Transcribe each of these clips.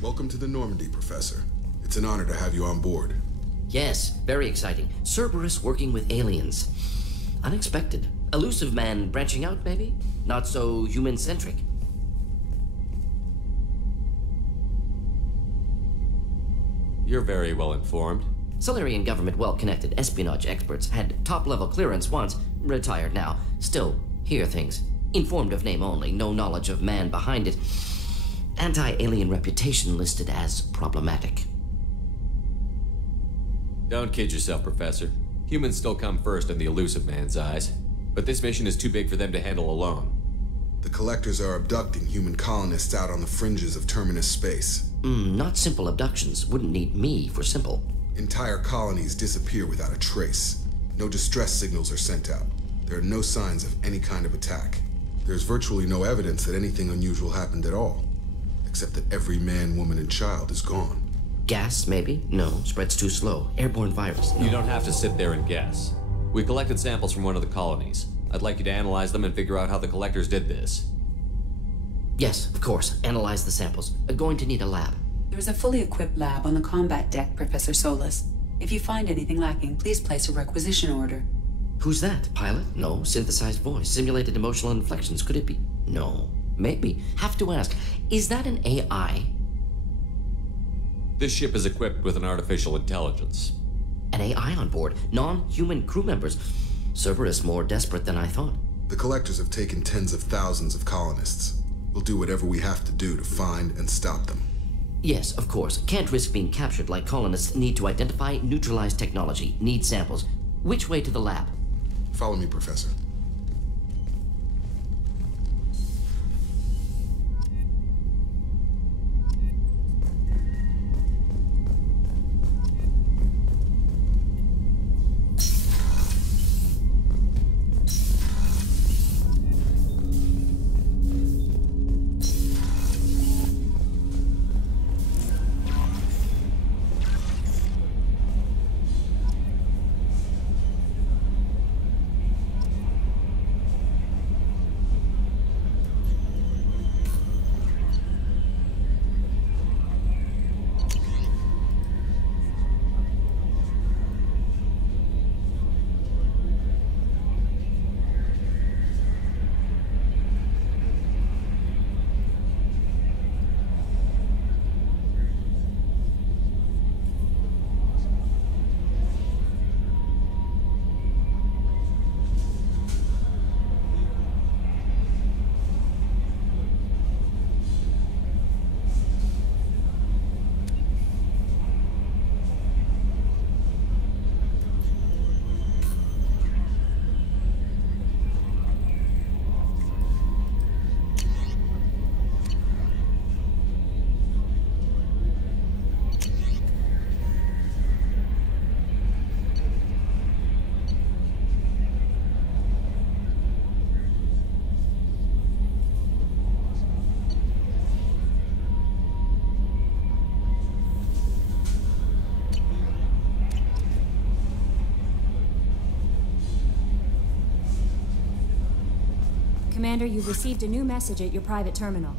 Welcome to the Normandy, Professor. It's an honor to have you on board. Yes, very exciting. Cerberus working with aliens. Unexpected. Elusive man branching out, maybe? Not so human-centric. You're very well informed. Solarian government well-connected espionage experts had top-level clearance once, retired now. Still, hear things. Informed of name only, no knowledge of man behind it. Anti-alien reputation listed as problematic. Don't kid yourself, Professor. Humans still come first in the elusive man's eyes. But this mission is too big for them to handle alone. The Collectors are abducting human colonists out on the fringes of Terminus space. Not simple abductions. Wouldn't need me for simple. Entire colonies disappear without a trace. No distress signals are sent out. There are no signs of any kind of attack. There's virtually no evidence that anything unusual happened at all. Except that every man, woman, and child is gone. Gas, maybe? No, spreads too slow. Airborne virus. No. You don't have to sit there and guess. We collected samples from one of the colonies. I'd like you to analyze them and figure out how the Collectors did this. Yes, of course. Analyze the samples. Going to need a lab. There's a fully equipped lab on the combat deck, Professor Solis. If you find anything lacking, please place a requisition order. Who's that? Pilot? No. Synthesized voice. Simulated emotional inflections. Could it be? No. Maybe. Have to ask. Is that an AI? This ship is equipped with an artificial intelligence. An AI on board? Non-human crew members? Cerberus more desperate than I thought. The Collectors have taken tens of thousands of colonists. We'll do whatever we have to do to find and stop them. Yes, of course. Can't risk being captured like colonists. Need to identify, neutralize technology. Need samples. Which way to the lab? Follow me, Professor. Commander, you've received a new message at your private terminal.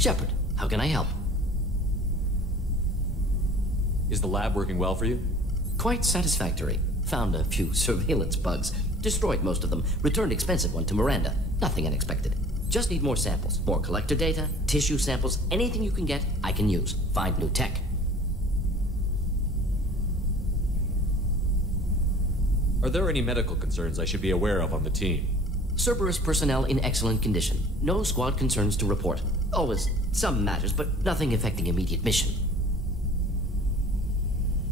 Shepard, how can I help? Is the lab working well for you? Quite satisfactory. Found a few surveillance bugs. Destroyed most of them. Returned expensive one to Miranda. Nothing unexpected. Just need more samples. More collector data, tissue samples, anything you can get, I can use. Find new tech. Are there any medical concerns I should be aware of on the team? Cerberus personnel in excellent condition. No squad concerns to report. Always some matters, but nothing affecting immediate mission.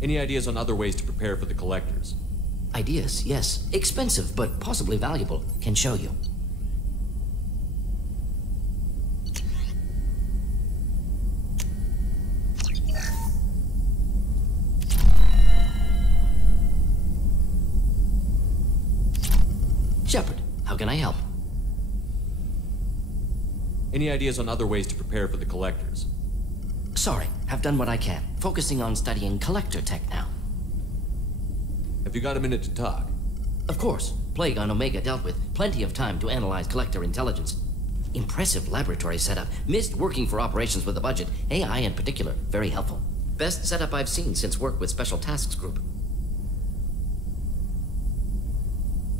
Any ideas on other ways to prepare for the collectors? Ideas, yes. Expensive, but possibly valuable. Can show you. Shepard, how can I help? Any ideas on other ways to prepare for the collectors? Sorry, have done what I can. Focusing on studying collector tech now. Have you got a minute to talk? Of course. Plague on Omega dealt with. Plenty of time to analyze collector intelligence. Impressive laboratory setup. Missed working for operations with a budget. AI in particular. Very helpful. Best setup I've seen since work with Special Tasks Group.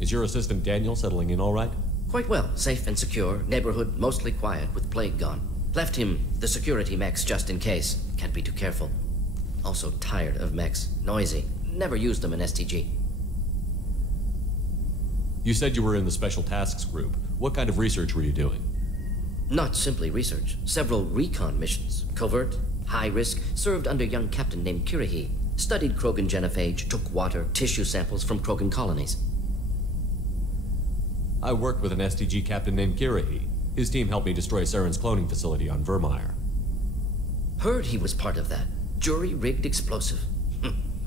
Is your assistant Daniel settling in all right? Quite well. Safe and secure. Neighborhood mostly quiet with Plague gone. Left him the security mechs just in case. Can't be too careful. Also tired of mechs. Noisy. Never used them in STG. You said you were in the Special Tasks Group. What kind of research were you doing? Not simply research. Several recon missions. Covert, high risk, served under a young captain named Kirgeez. Studied Krogan genophage, took water, tissue samples from Krogan colonies. I worked with an STG captain named Kirgeez. His team helped me destroy Saren's cloning facility on Vermeer. Heard he was part of that. Jury-rigged explosive.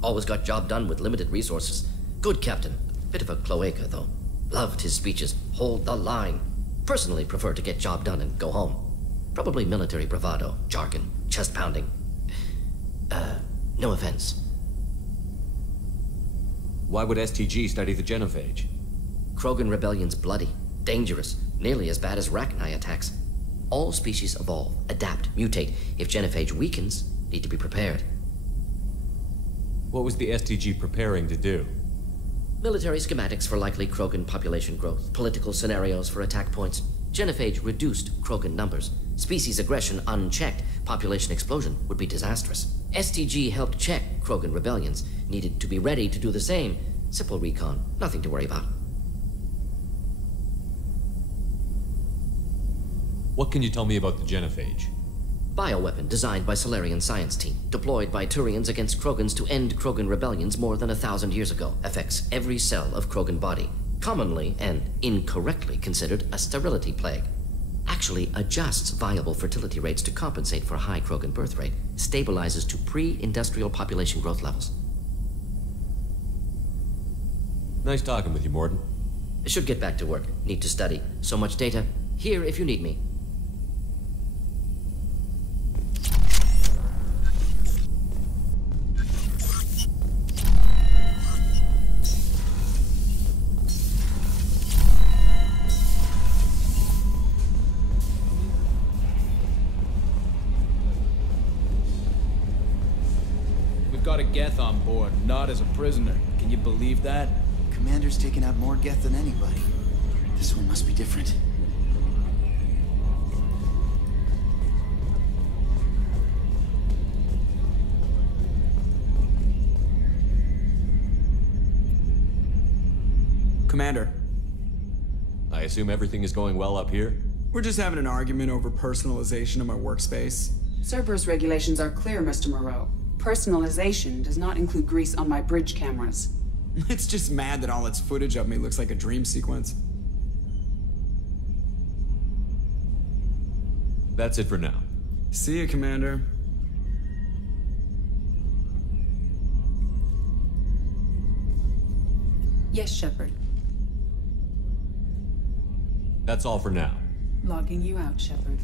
Always got job done with limited resources. Good captain. Bit of a cloaca, though. Loved his speeches. Hold the line. Personally prefer to get job done and go home. Probably military bravado, jargon, chest pounding. No offense. Why would STG study the genophage? Krogan rebellion's bloody, dangerous, nearly as bad as Rachni attacks. All species evolve, adapt, mutate. If genophage weakens, need to be prepared. What was the STG preparing to do? Military schematics for likely Krogan population growth, political scenarios for attack points. Genophage reduced Krogan numbers. Species aggression unchecked, population explosion would be disastrous. STG helped check Krogan rebellions, needed to be ready to do the same. Simple recon, nothing to worry about. What can you tell me about the genophage? Bioweapon designed by Solarian science team, deployed by Turians against Krogans to end Krogan rebellions more than 1,000 years ago. Affects every cell of Krogan body. Commonly and incorrectly considered a sterility plague. Actually adjusts viable fertility rates to compensate for a high Krogan birth rate. Stabilizes to pre-industrial population growth levels. Nice talking with you, Morden. Should get back to work. Need to study. So much data. Here if you need me. Got a Geth on board, not as a prisoner. Can you believe that? Commander's taken out more Geth than anybody. This one must be different. Commander. I assume everything is going well up here? We're just having an argument over personalization of my workspace. Cerberus regulations are clear, Mr. Moreau. Personalization does not include grease on my bridge cameras. It's just mad that all its footage of me looks like a dream sequence. That's it for now. See you, Commander. Yes, Shepard. That's all for now. Logging you out, Shepard.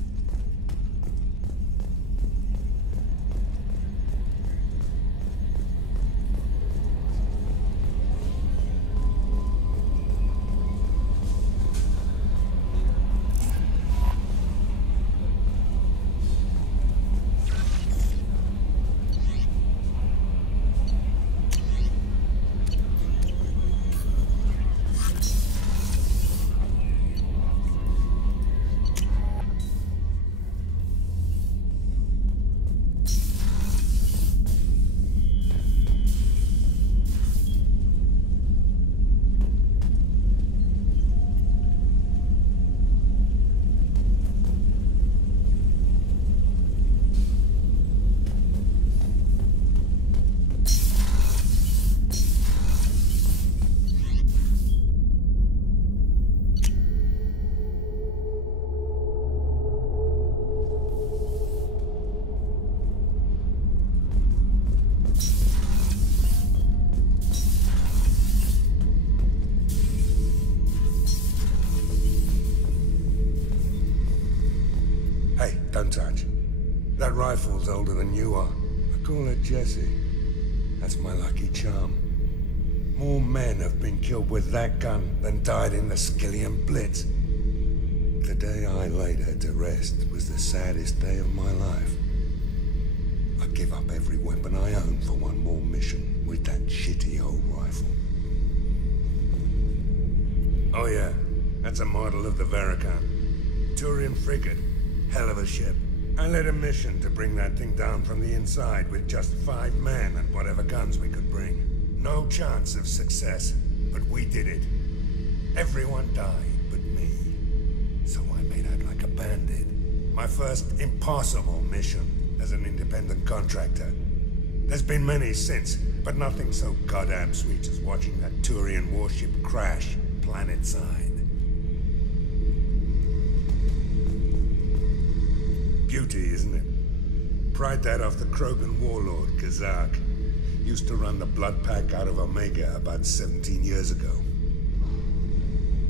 Hey, don't touch. That rifle's older than you are. I call her Jessie. That's my lucky charm. More men have been killed with that gun than died in the Skillian Blitz. The day I laid her to rest was the saddest day of my life. I'd give up every weapon I own for one more mission with that shitty old rifle. Oh yeah, that's a model of the Veracon. Turian frigate. Hell of a ship. I led a mission to bring that thing down from the inside with just 5 men and whatever guns we could bring. No chance of success, but we did it. Everyone died but me. So I made out like a bandit. My first impossible mission as an independent contractor. There's been many since, but nothing so goddamn sweet as watching that Turian warship crash planet-side. Beauty, isn't it? Pried that off the Krogan warlord, Kazak. Used to run the blood pack out of Omega about 17 years ago.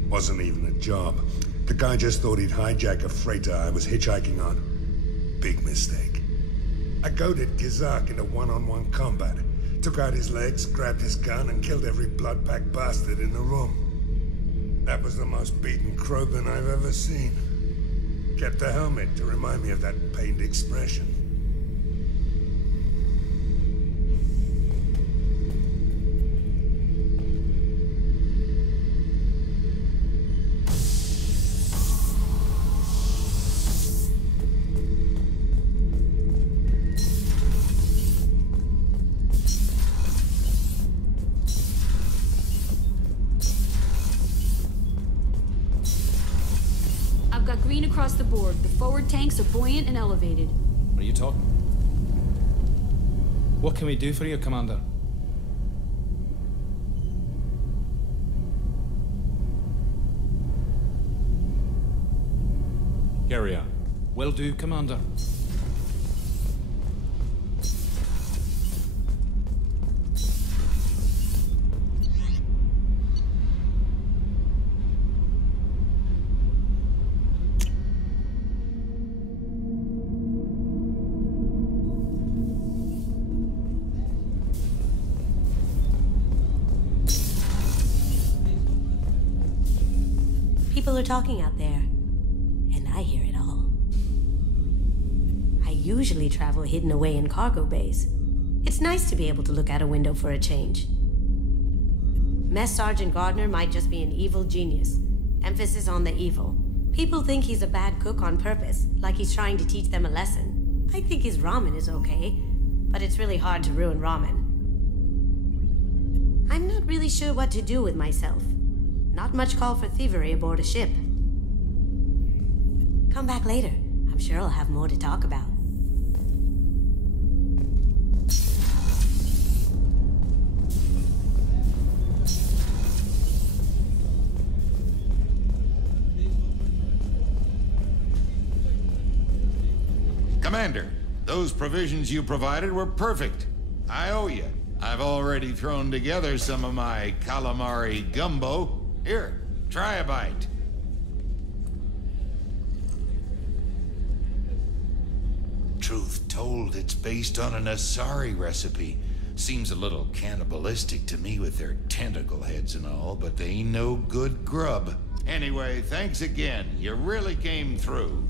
Wasn't even a job. The guy just thought he'd hijack a freighter I was hitchhiking on. Big mistake. I goaded Kazak into one-on-one combat. Took out his legs, grabbed his gun, and killed every blood pack bastard in the room. That was the most beaten Krogan I've ever seen. Kept a helmet to remind me of that pained expression. Green across the board. The forward tanks are buoyant and elevated. What are you talking? What can we do for you, Commander? Aria. Will do, Commander. People are talking out there, and I hear it all. I usually travel hidden away in cargo bays. It's nice to be able to look out a window for a change. Mess Sergeant Gardner might just be an evil genius. Emphasis on the evil. People think he's a bad cook on purpose, like he's trying to teach them a lesson. I think his ramen is okay, but it's really hard to ruin ramen. I'm not really sure what to do with myself. Not much call for thievery aboard a ship. Come back later. I'm sure I'll have more to talk about. Commander, those provisions you provided were perfect. I owe you. I've already thrown together some of my calamari gumbo. Here, try a bite. Truth told, it's based on an Asari recipe. Seems a little cannibalistic to me with their tentacle heads and all, but they ain't no good grub. Anyway, thanks again. You really came through.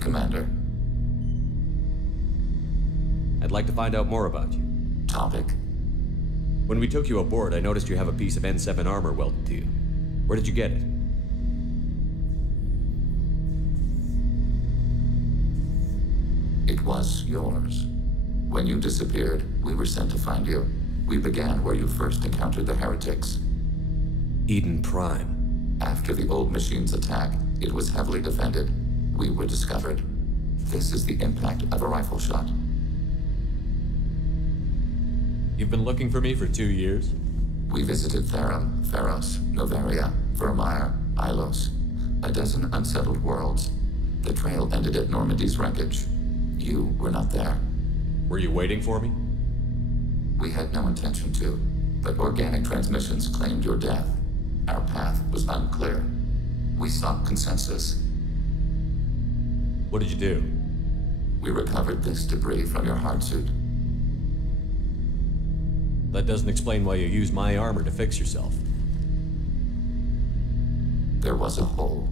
Commander. I'd like to find out more about you. Topic? When we took you aboard, I noticed you have a piece of N7 armor welded to you. Where did you get it? It was yours. When you disappeared, we were sent to find you. We began where you first encountered the heretics. Eden Prime. After the old machine's attack, it was heavily defended. We were discovered. This is the impact of a rifle shot. You've been looking for me for 2 years? We visited Therum, Pharos, Novaria, Vermeer, Ilos. A dozen unsettled worlds. The trail ended at Normandy's wreckage. You were not there. Were you waiting for me? We had no intention to, but organic transmissions claimed your death. Our path was unclear. We sought consensus. What did you do? We recovered this debris from your hardsuit. That doesn't explain why you used my armor to fix yourself. There was a hole.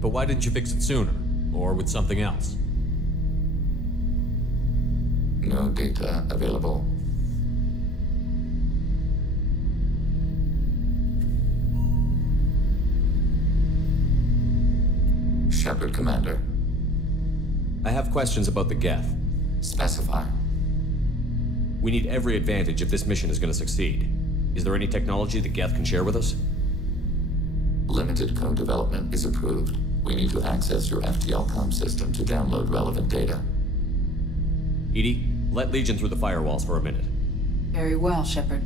But why didn't you fix it sooner? Or with something else? No data available. Shepard, Commander. I have questions about the Geth. Specify. We need every advantage if this mission is going to succeed. Is there any technology the Geth can share with us? Limited co-development is approved. We need to access your FTL-COM system to download relevant data. EDI, let Legion through the firewalls for a minute. Very well, Shepard.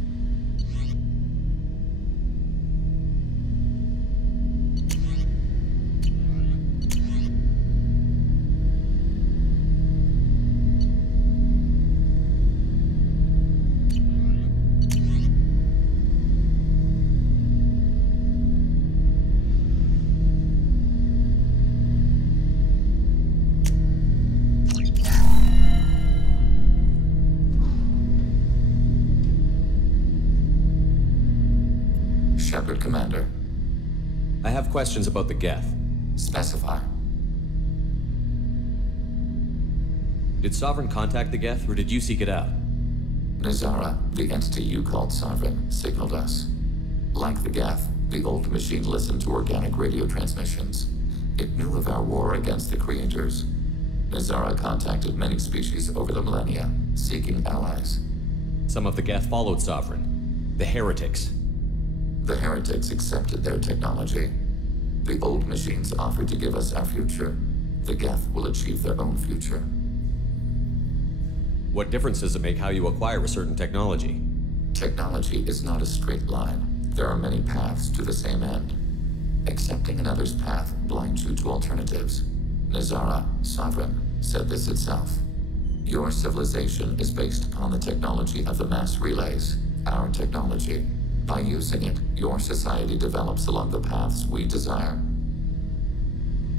Shepard, Commander. I have questions about the Geth. Specify. Did Sovereign contact the Geth, or did you seek it out? Nazara, the entity you called Sovereign, signaled us. Like the Geth, the old machine listened to organic radio transmissions. It knew of our war against the creators. Nazara contacted many species over the millennia, seeking allies. Some of the Geth followed Sovereign. The heretics. The heretics accepted their technology. The old machines offered to give us our future. The Geth will achieve their own future. What difference does it make how you acquire a certain technology? Technology is not a straight line. There are many paths to the same end. Accepting another's path blinds you to alternatives. Nazara, Sovereign, said this itself. Your civilization is based upon the technology of the mass relays, our technology. By using it, your society develops along the paths we desire.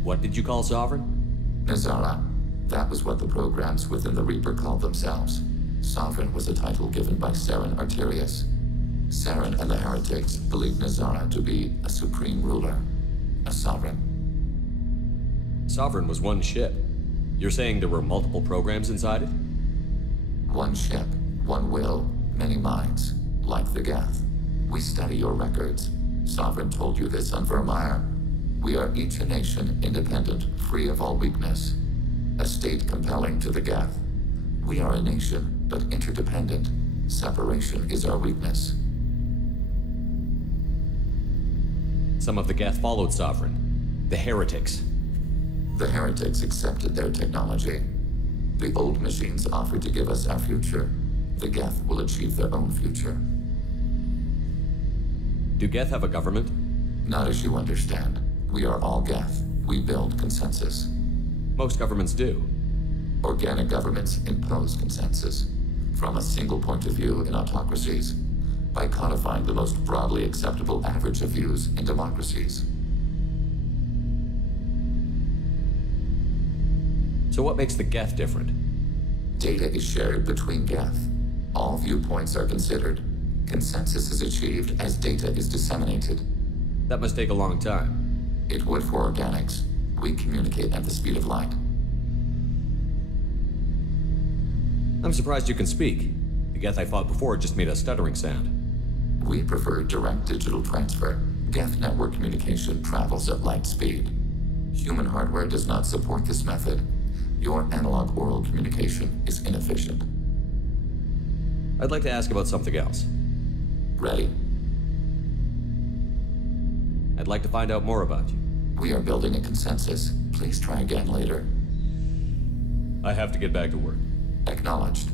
What did you call Sovereign? Nazara. That was what the programs within the Reaper called themselves. Sovereign was a title given by Saren Arterius. Saren and the heretics believed Nazara to be a supreme ruler, a sovereign. Sovereign was one ship. You're saying there were multiple programs inside it? One ship, one will, many minds, like the Geth. We study your records. Sovereign told you this on Vermeer. We are each a nation, independent, free of all weakness. A state compelling to the Geth. We are a nation, but interdependent. Separation is our weakness. Some of the Geth followed Sovereign. The heretics. The heretics accepted their technology. The old machines offered to give us our future. The Geth will achieve their own future. Do Geth have a government? Not as you understand. We are all Geth. We build consensus. Most governments do. Organic governments impose consensus. From a single point of view in autocracies. By codifying the most broadly acceptable average of views in democracies. So what makes the Geth different? Data is shared between Geth. All viewpoints are considered. Consensus is achieved as data is disseminated. That must take a long time. It would for organics. We communicate at the speed of light. I'm surprised you can speak. The Geth I fought before just made a stuttering sound. We prefer direct digital transfer. Geth network communication travels at light speed. Human hardware does not support this method. Your analog oral communication is inefficient. I'd like to ask about something else. Ready. I'd like to find out more about you. We are building a consensus. Please try again later. I have to get back to work. Acknowledged.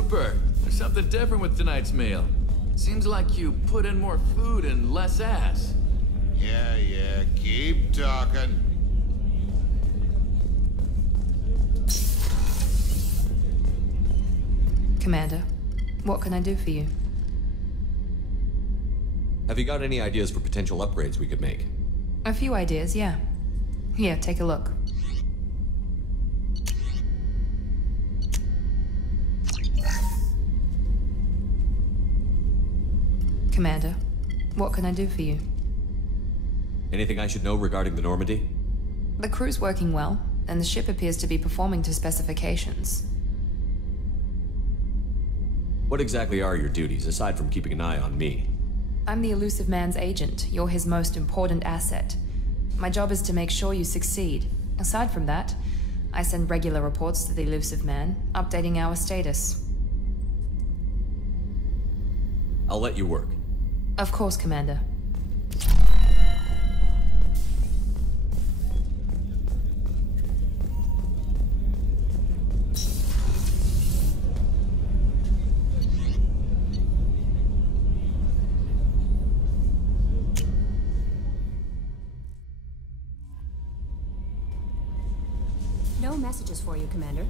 Trooper, there's something different with tonight's meal. Seems like you put in more food and less ass. Yeah, keep talking. Commander, what can I do for you? Have you got any ideas for potential upgrades we could make? A few ideas, yeah. Here, take a look. Commander, what can I do for you? Anything I should know regarding the Normandy? The crew's working well, and the ship appears to be performing to specifications. What exactly are your duties, aside from keeping an eye on me? I'm the Elusive Man's agent. You're his most important asset. My job is to make sure you succeed. Aside from that, I send regular reports to the Elusive Man, updating our status. I'll let you work. Of course, Commander. No messages for you, Commander.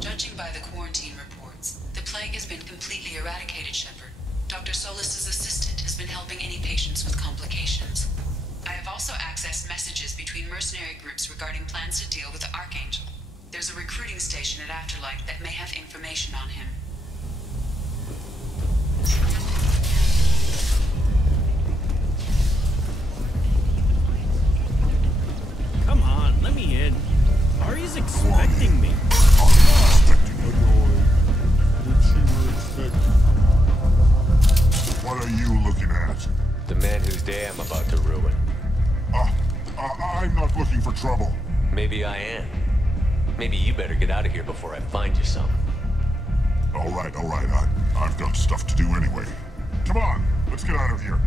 Judging by the quarantine reports, the plague has been completely eradicated, Shepard. Dr. Solis's assistant has been helping any patients with complications. I have also accessed messages between mercenary groups regarding plans to deal with the Archangel. There's a recruiting station at Afterlight that may have information on him. Come on, let me in. Aria's expecting me. What are you looking at? The man whose day I'm about to ruin. I'm not looking for trouble. Maybe I am. Maybe you better get out of here before I find you some. All right. I've got stuff to do anyway. Come on, let's get out of here.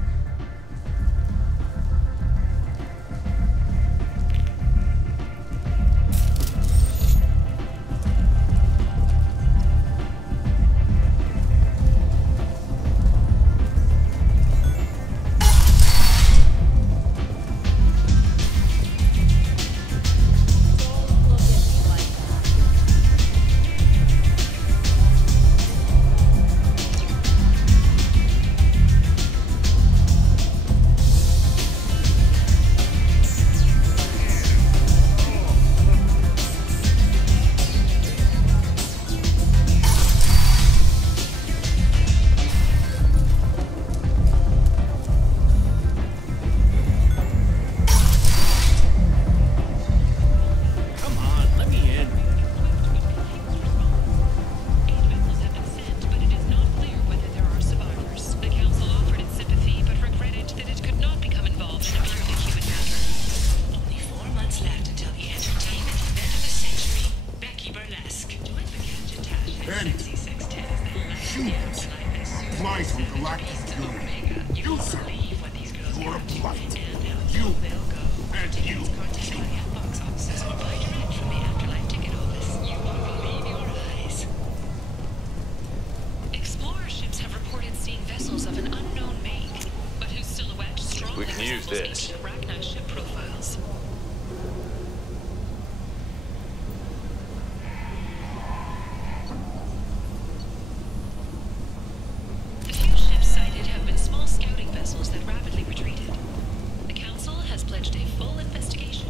launched a full investigation.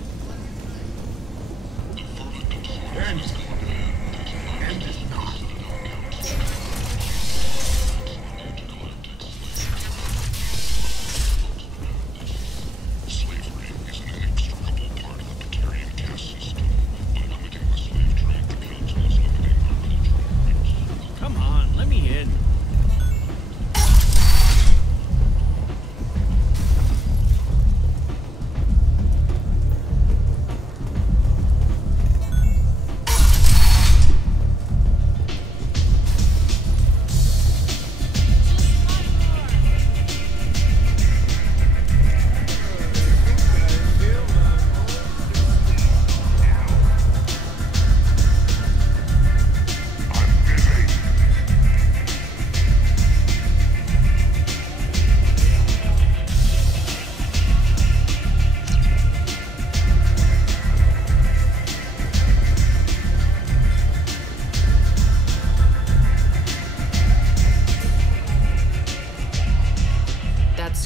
Come on, let me in.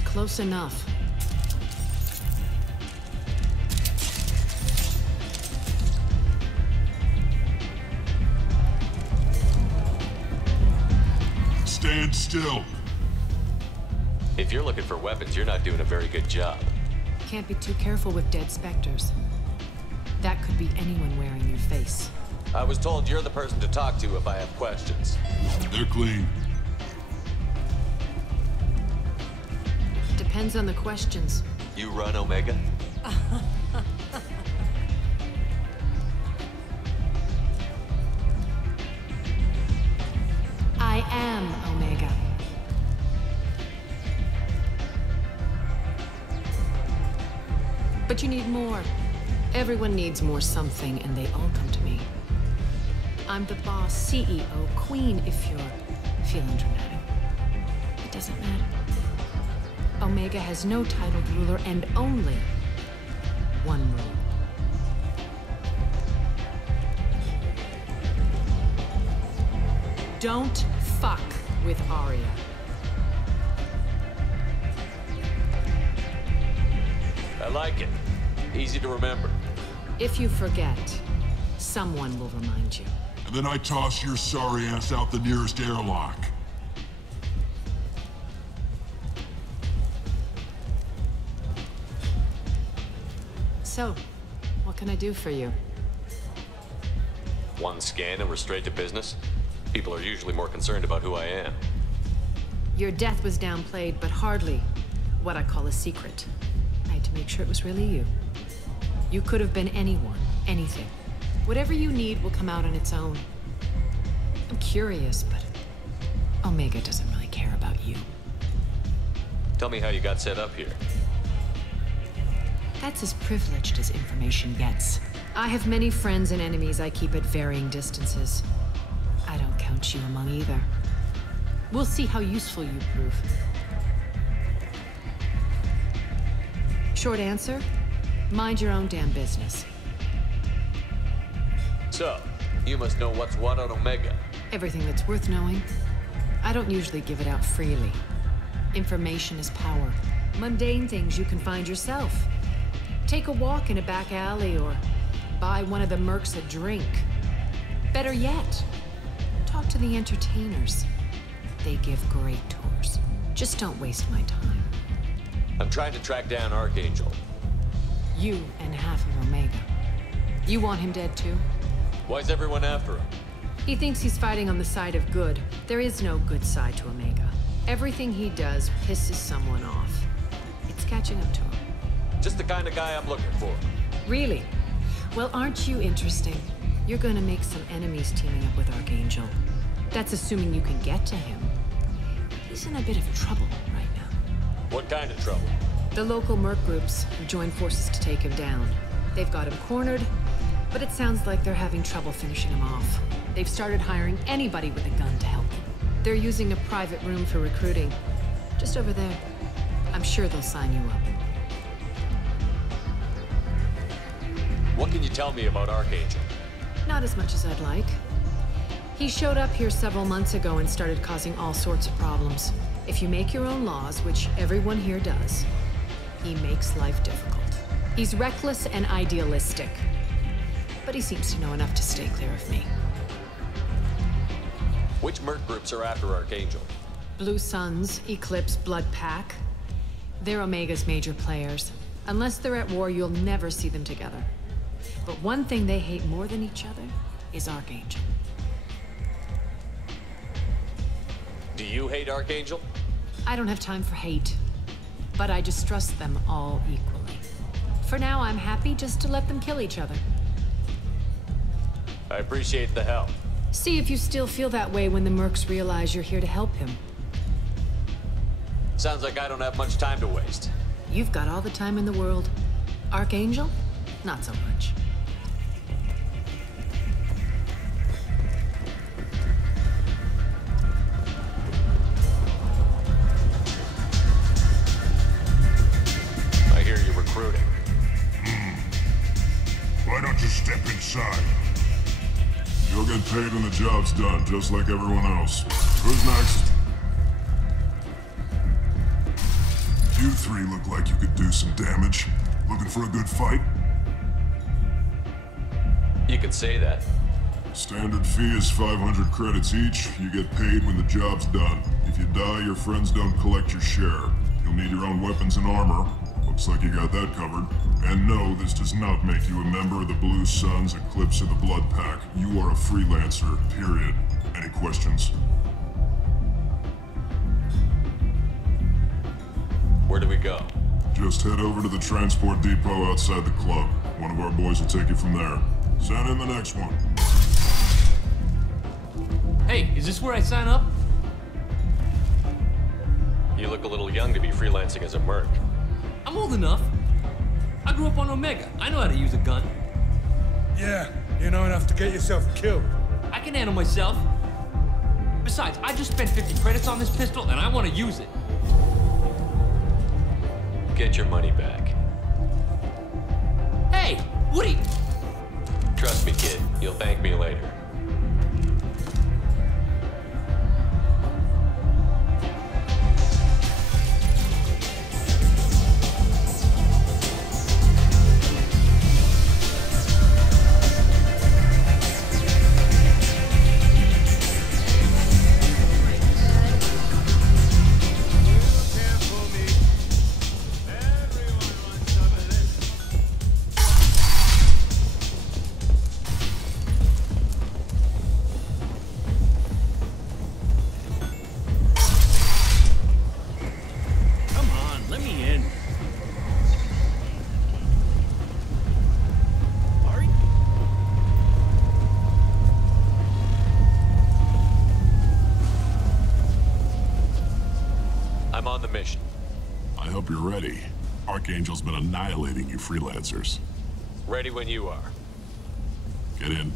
Close enough. Stand still. If you're looking for weapons, you're not doing a very good job. Can't be too careful with dead specters. That could be anyone wearing your face. I was told you're the person to talk to if I have questions. They're clean. Depends on the questions. You run Omega? I am Omega. But you need more. Everyone needs more something, and they all come to me. I'm the boss, CEO, queen, if you're feeling dramatic. It doesn't matter. Omega has no titled ruler and only one rule. Don't fuck with Aria. I like it. Easy to remember. If you forget, someone will remind you. And then I toss your sorry ass out the nearest airlock. So, what can I do for you? One scan and we're straight to business? People are usually more concerned about who I am. Your death was downplayed, but hardly what I call a secret. I had to make sure it was really you. You could have been anyone, anything. Whatever you need will come out on its own. I'm curious, but Omega doesn't really care about you. Tell me how you got set up here. That's as privileged as information gets. I have many friends and enemies I keep at varying distances. I don't count you among either. We'll see how useful you prove. Short answer, mind your own damn business. So, you must know what's what on Omega. Everything that's worth knowing. I don't usually give it out freely. Information is power. Mundane things you can find yourself. Take a walk in a back alley or buy one of the mercs a drink. Better yet, talk to the entertainers. They give great tours. Just don't waste my time. I'm trying to track down Archangel. You and half of Omega. You want him dead too? Why's everyone after him? He thinks he's fighting on the side of good. There is no good side to Omega. Everything he does pisses someone off. It's catching up to him. Just the kind of guy I'm looking for. Really? Well, aren't you interesting? You're gonna make some enemies teaming up with Archangel. That's assuming you can get to him. He's in a bit of trouble right now. What kind of trouble? The local merc groups have joined forces to take him down. They've got him cornered, but it sounds like they're having trouble finishing him off. They've started hiring anybody with a gun to help them. They're using a private room for recruiting. Just over there. I'm sure they'll sign you up. What can you tell me about Archangel? Not as much as I'd like. He showed up here several months ago and started causing all sorts of problems. If you make your own laws, which everyone here does, he makes life difficult. He's reckless and idealistic. But he seems to know enough to stay clear of me. Which merc groups are after Archangel? Blue Suns, Eclipse, Blood Pack. They're Omega's major players. Unless they're at war, you'll never see them together. But one thing they hate more than each other is Archangel. Do you hate Archangel? I don't have time for hate. But I distrust them all equally. For now, I'm happy just to let them kill each other. I appreciate the help. See if you still feel that way when the mercs realize you're here to help him. Sounds like I don't have much time to waste. You've got all the time in the world. Archangel? Not so much. I hear you're recruiting. Why don't you step inside? You'll get paid when the job's done, just like everyone else. Who's next? You three look like you could do some damage. Looking for a good fight? You can say that. Standard fee is 500 credits each. You get paid when the job's done. If you die, your friends don't collect your share. You'll need your own weapons and armor. Looks like you got that covered. And no, this does not make you a member of the Blue Suns, Eclipse, or the Blood Pack. You are a freelancer, period. Any questions? Where do we go? Just head over to the transport depot outside the club. One of our boys will take you from there. Send in the next one. Hey, is this where I sign up? You look a little young to be freelancing as a merc. I'm old enough. I grew up on Omega. I know how to use a gun. Yeah, you know enough to get yourself killed. I can handle myself. Besides, I just spent 50 credits on this pistol and I want to use it. Get your money back. Hey, Woody! Trust me, kid. You'll thank me later. I'm on the mission. I hope you're ready. Archangel's been annihilating you freelancers. Ready when you are. Get in.